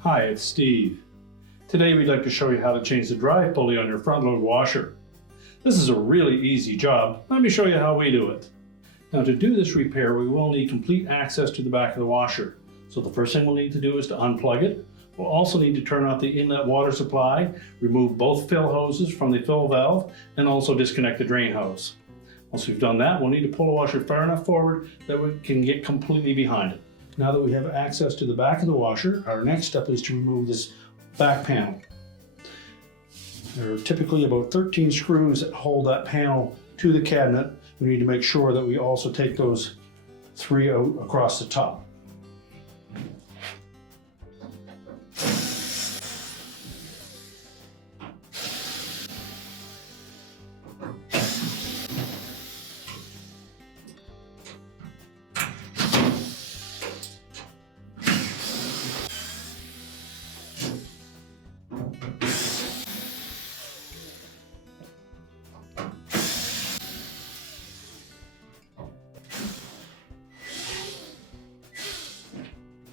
Hi, it's Steve. Today we'd like to show you how to change the drive pulley on your front load washer. This is a really easy job. Let me show you how we do it. Now to do this repair, we will need complete access to the back of the washer. So the first thing we'll need to do is to unplug it. We'll also need to turn off the inlet water supply, remove both fill hoses from the fill valve, and also disconnect the drain hose. Once we've done that, we'll need to pull the washer far enough forward that we can get completely behind it. Now that we have access to the back of the washer, our next step is to remove this back panel. There are typically about 13 screws that hold that panel to the cabinet. We need to make sure that we also take those 3 out across the top.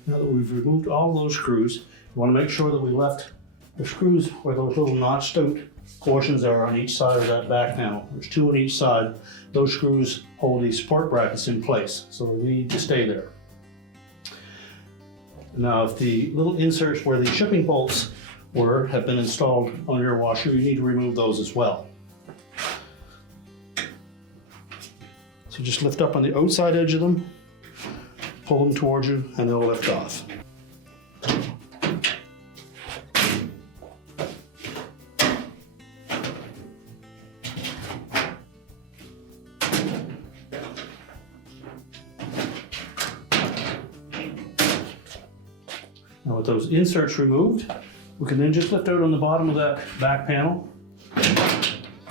Now that we've removed all those screws, we want to make sure that we left the screws where those little notched out portions are on each side of that back panel. There's 2 on each side. Those screws hold these support brackets in place, so they need to stay there. Now, if the little inserts where the shipping bolts have been installed on your washer, you need to remove those as well. So just lift up on the outside edge of them, pull them towards you, and they'll lift off. Now with those inserts removed, we can then just lift out on the bottom of that back panel,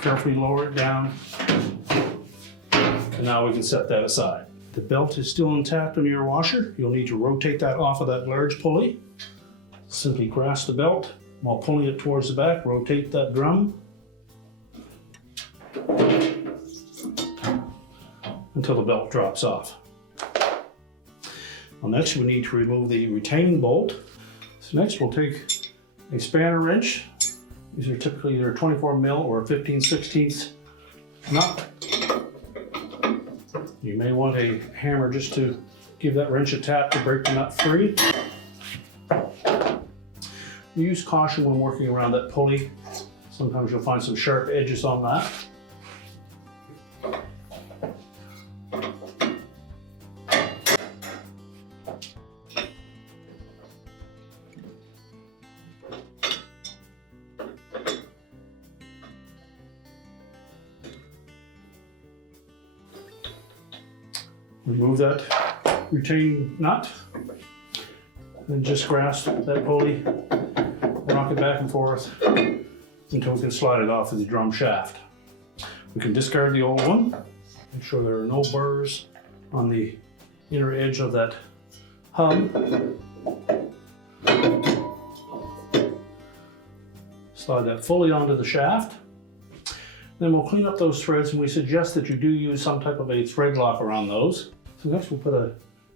carefully lower it down, and now we can set that aside. The belt is still intact on your washer. You'll need to rotate that off of that large pulley. Simply grasp the belt while pulling it towards the back. Rotate that drum until the belt drops off. Well, next we need to remove the retaining bolt. So next we'll take a spanner wrench. These are typically either 24 mil or 15/16 nut. You may want a hammer just to give that wrench a tap to break the nut free. Use caution when working around that pulley. Sometimes you'll find some sharp edges on that. Remove that retaining nut, and just grasp that pulley, rock it back and forth until we can slide it off of the drum shaft. We can discard the old one, make sure there are no burrs on the inner edge of that hub. Slide that fully onto the shaft. Then we'll clean up those threads, and we suggest that you do use some type of a thread lock around those. So next we'll put a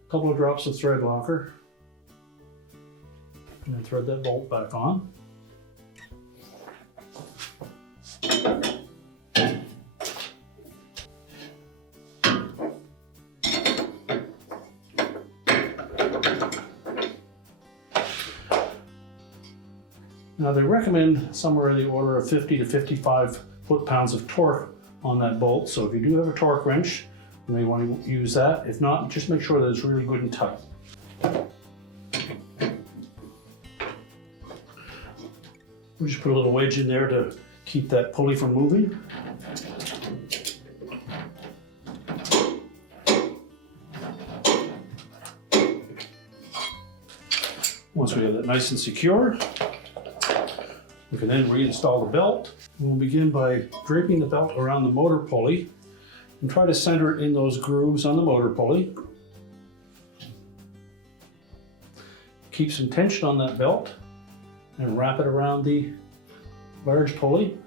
couple of drops of thread locker and then thread that bolt back on. Now they recommend somewhere in the order of 50 to 55 foot-pounds of torque on that bolt. So if you do have a torque wrench, you may want to use that. If not, just make sure that it's really good and tight. We'll just put a little wedge in there to keep that pulley from moving. Once we have that nice and secure, we can then reinstall the belt. We'll begin by draping the belt around the motor pulley and try to center it in those grooves on the motor pulley. Keep some tension on that belt and wrap it around the large pulley.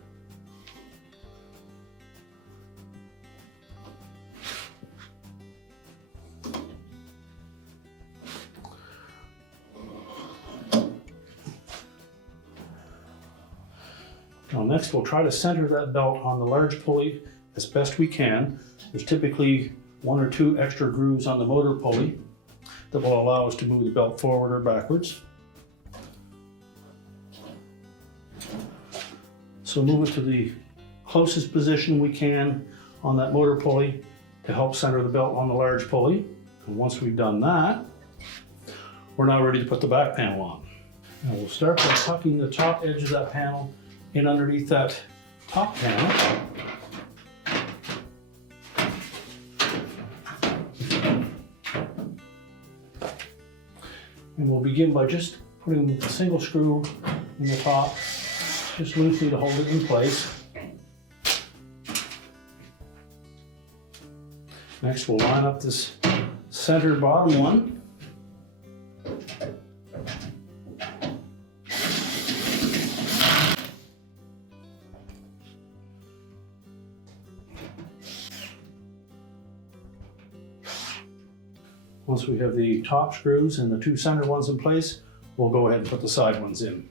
next we'll try to center that belt on the large pulley as best we can. There's typically 1 or 2 extra grooves on the motor pulley that will allow us to move the belt forward or backwards. So move it to the closest position we can on that motor pulley to help center the belt on the large pulley. And once we've done that, we're now ready to put the back panel on. Now we'll start by tucking the top edge of that panel in underneath that top panel. And we'll begin by just putting a single screw in the top, just loosely to hold it in place. Next, we'll line up this center bottom one. Once we have the top screws and the 2 center ones in place, we'll go ahead and put the side ones in.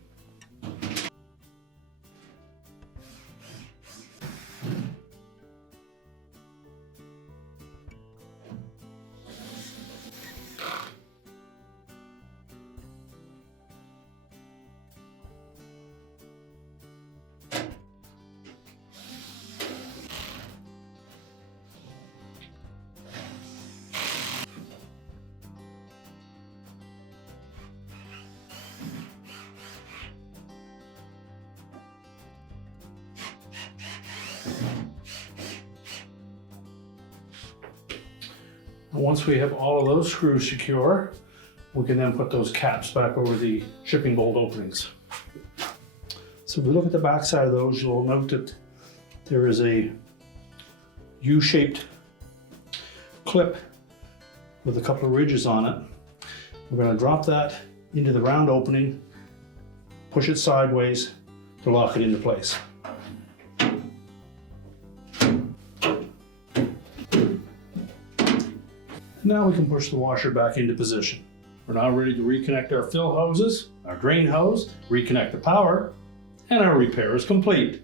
Once we have all of those screws secure, we can then put those caps back over the shipping bolt openings. So if we look at the back side of those, you'll note that there is a U-shaped clip with a couple of ridges on it. We're going to drop that into the round opening, push it sideways to lock it into place. Now we can push the washer back into position. We're now ready to reconnect our fill hoses, our drain hose, reconnect the power, and our repair is complete.